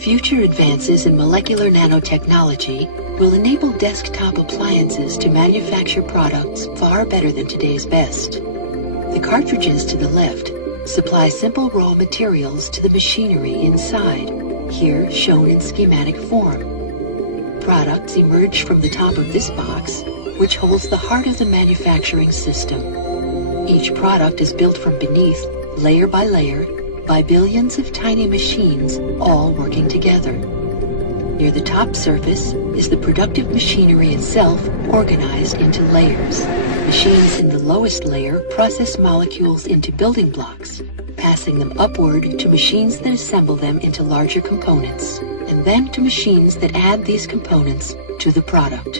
Future advances in molecular nanotechnology will enable desktop appliances to manufacture products far better than today's best. The cartridges to the left supply simple raw materials to the machinery inside, here shown in schematic form. Products emerge from the top of this box, which holds the heart of the manufacturing system. Each product is built from beneath, layer by layer, by billions of tiny machines, all working together. Near the top surface is the productive machinery itself, organized into layers. Machines in the lowest layer process molecules into building blocks, passing them upward to machines that assemble them into larger components, and then to machines that add these components to the product.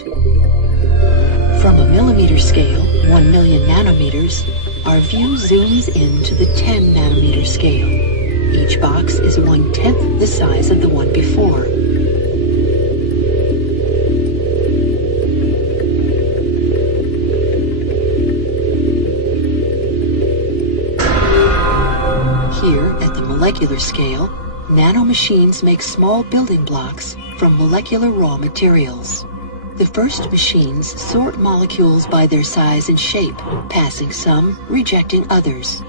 From a millimeter scale, 1 million nanometers, our view zooms in to the 10 nanometer scale. Each box is 1/10 the size of the one before. Here, at the molecular scale, nanomachines make small building blocks from molecular raw materials. The first machines sort molecules by their size and shape, passing some, rejecting others.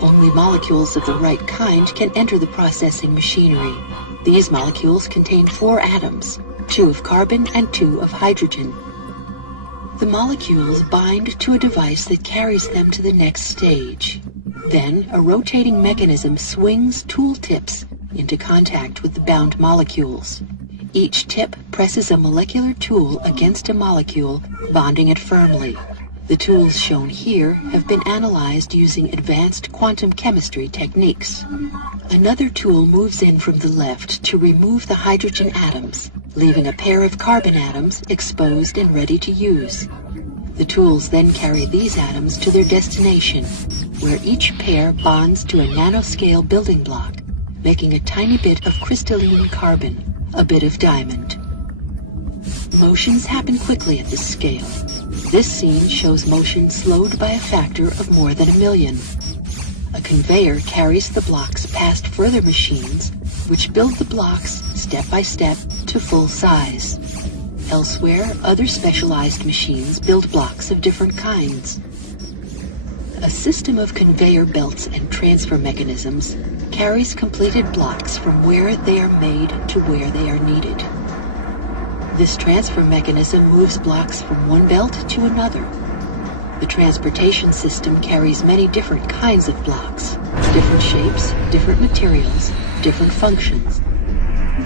Only molecules of the right kind can enter the processing machinery. These molecules contain 4 atoms, 2 of carbon and 2 of hydrogen. The molecules bind to a device that carries them to the next stage. Then, a rotating mechanism swings tool tips into contact with the bound molecules. Each tip presses a molecular tool against a molecule, bonding it firmly. The tools shown here have been analyzed using advanced quantum chemistry techniques. Another tool moves in from the left to remove the hydrogen atoms, leaving a pair of carbon atoms exposed and ready to use. The tools then carry these atoms to their destination, where each pair bonds to a nanoscale building block, making a tiny bit of crystalline carbon, a bit of diamond. Motions happen quickly at this scale. This scene shows motion slowed by a factor of more than 1 million. A conveyor carries the blocks past further machines, which build the blocks step by step to full size. Elsewhere, other specialized machines build blocks of different kinds. A system of conveyor belts and transfer mechanisms carries completed blocks from where they are made to where they are needed. This transfer mechanism moves blocks from one belt to another. The transportation system carries many different kinds of blocks, different shapes, different materials, different functions.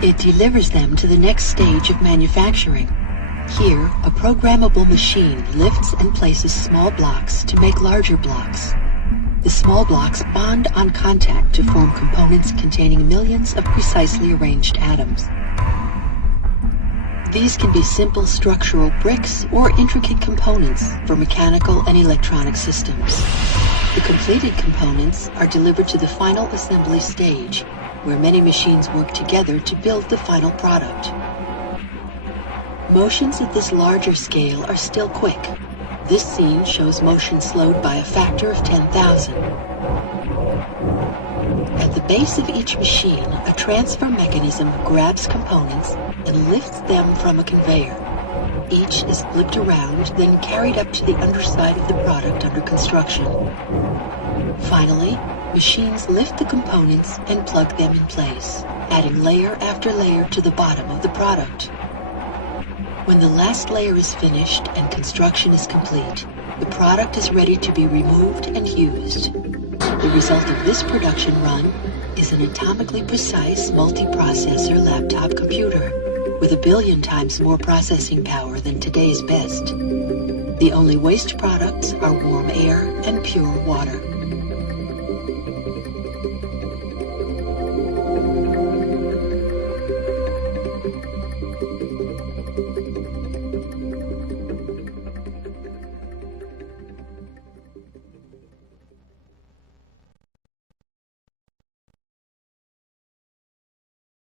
It delivers them to the next stage of manufacturing. Here, a programmable machine lifts and places small blocks to make larger blocks. The small blocks bond on contact to form components containing millions of precisely arranged atoms. These can be simple structural bricks or intricate components for mechanical and electronic systems. The completed components are delivered to the final assembly stage, where many machines work together to build the final product. Motions at this larger scale are still quick. This scene shows motion slowed by a factor of 10,000. At the base of each machine, a transfer mechanism grabs components and lifts them from a conveyor. Each is flipped around, then carried up to the underside of the product under construction. Finally, machines lift the components and plug them in place, adding layer after layer to the bottom of the product. When the last layer is finished and construction is complete, the product is ready to be removed and used. The result of this production run is an atomically precise multiprocessor laptop computer with 1 billion times more processing power than today's best. The only waste products are warm air and pure water.